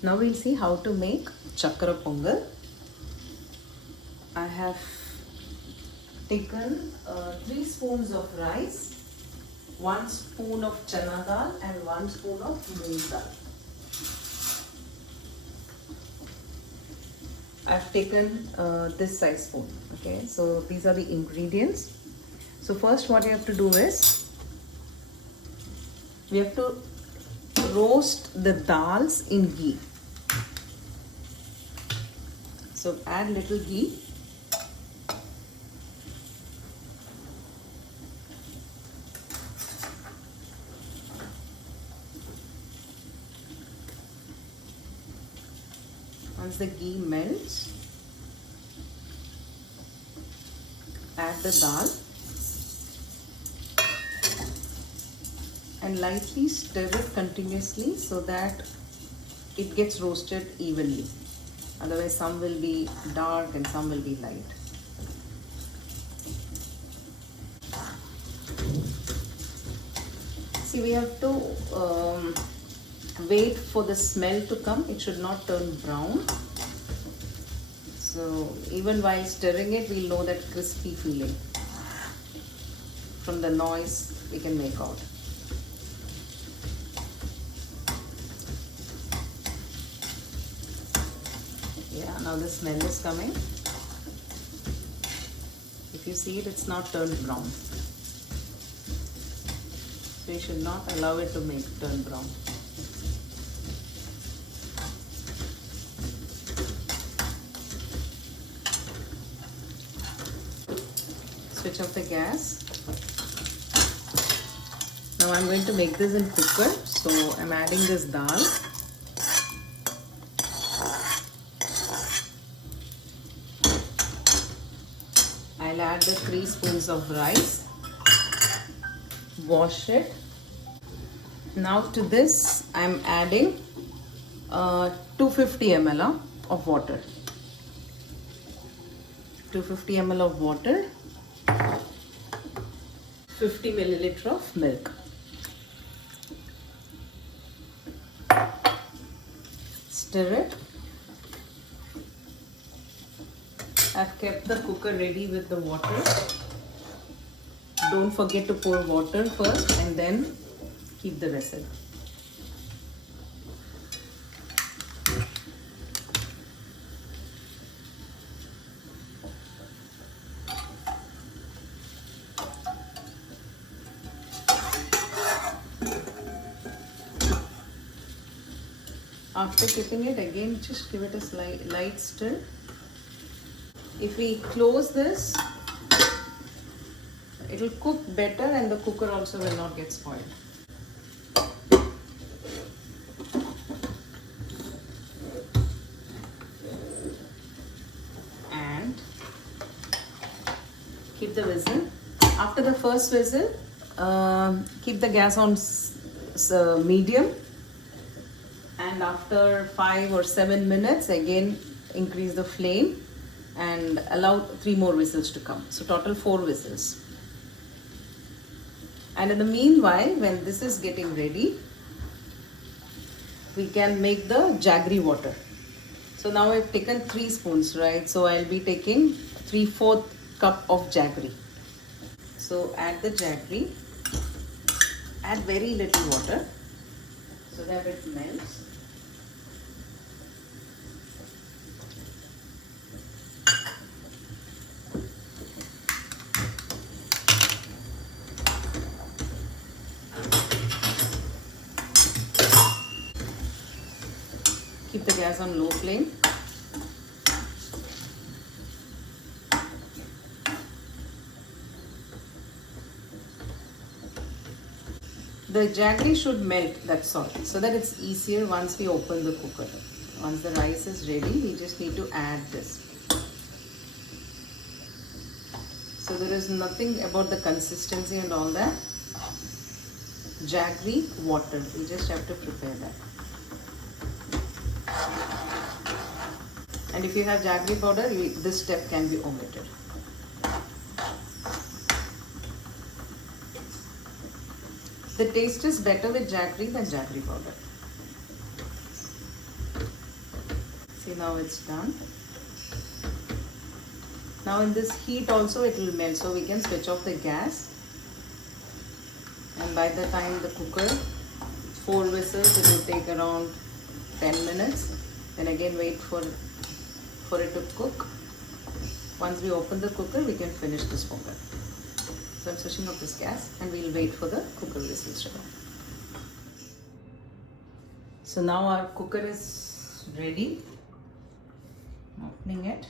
Now we'll see how to make Chakara Pongal. I have taken 3 spoons of rice, 1 spoon of chana dal and 1 spoon of moong dal. I've taken this size spoon. Okay, so these are the ingredients. So first what you have to do is, we have to roast the dals in ghee. So add little ghee. Once the ghee melts, add the dal and lightly stir it continuously so that it gets roasted evenly. Otherwise some will be dark and some will be light. See, we have to wait for the smell to come. It should not turn brown. So even while stirring it, we'll know that crispy feeling from the noise we can make out. Yeah, now the smell is coming. If you see it, it's not turned brown. So you should not allow it to turn brown. Switch off the gas. Now I'm going to make this in cooker. So I'm adding this dal. I'll add the 3 spoons of rice. Wash it. Now to this I'm adding 250 ml of water. 250 ml of water. 50 milliliter of milk. Stir it. I've kept the cooker ready with the water. Don't forget to pour water first and then keep the vessel. After keeping it, again just give it a light stir. If we close this, it will cook better and the cooker also will not get spoiled. And keep the whistle. After the first whistle, keep the gas on medium. And after 5 or 7 minutes, again increase the flame and allow 3 more whistles to come. So total 4 whistles. And in the meanwhile, when this is getting ready, we can make the jaggery water. So now I've taken 3 spoons, right? So I'll be taking 3/4 cup of jaggery. So add the jaggery. Add very little water so that it melts. Keep the gas on low flame. The jaggery should melt, that's all, so that it's easier once we open the cooker. Once the rice is ready, we just need to add this. So there is nothing about the consistency and all that. Jaggery water, we just have to prepare that. And if you have jaggery powder, this step can be omitted. The taste is better with jaggery than jaggery powder. See, now it's done. Now in this heat also it will melt, so we can switch off the gas. And by the time the cooker, 4 whistles, it will take around 10 minutes. Then again wait for it to cook. Once we open the cooker, we can finish this pongal. So I'm switching off this gas and we'll wait for the cooker whistles to come. So now our cooker is ready. Opening it.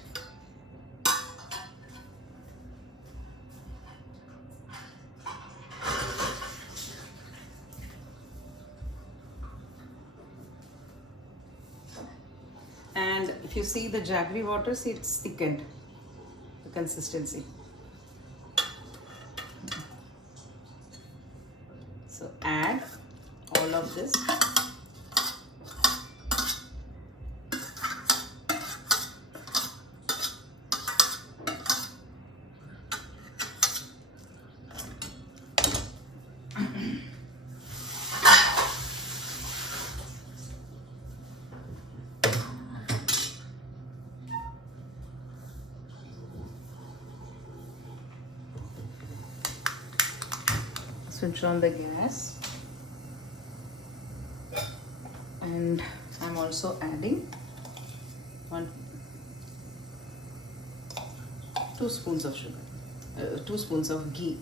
And if you see the jaggery water, see it's thickened, the consistency. So add all of this. Switch on the gas, and I'm also adding 2 spoons of sugar, 2 spoons of ghee.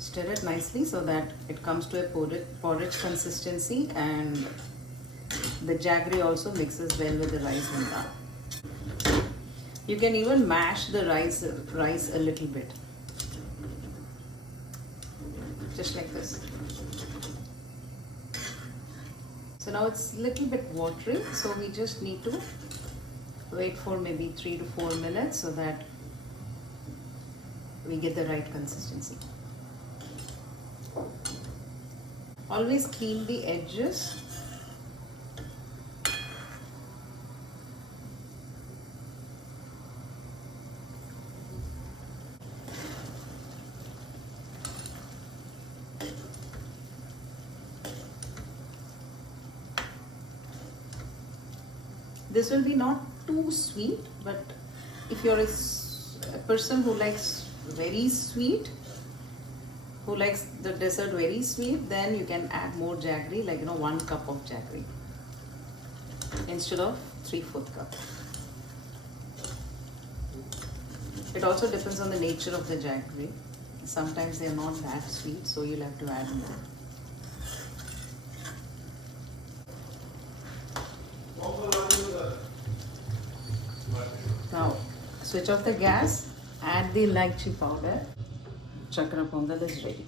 Stir it nicely so that it comes to a porridge consistency, and the jaggery also mixes well with the rice and dal. You can even mash the rice a little bit, just like this. So now it's a little bit watery, so we just need to wait for maybe 3 to 4 minutes so that we get the right consistency. Always clean the edges. This will be not too sweet, but if you're a person who likes very sweet, who likes the dessert very sweet, then you can add more jaggery, like 1 cup of jaggery instead of 3/4 cup. It also depends on the nature of the jaggery. Sometimes they are not that sweet, so you'll have to add more. Now switch off the gas, add the elaichi powder. Chakkara Pongal is ready.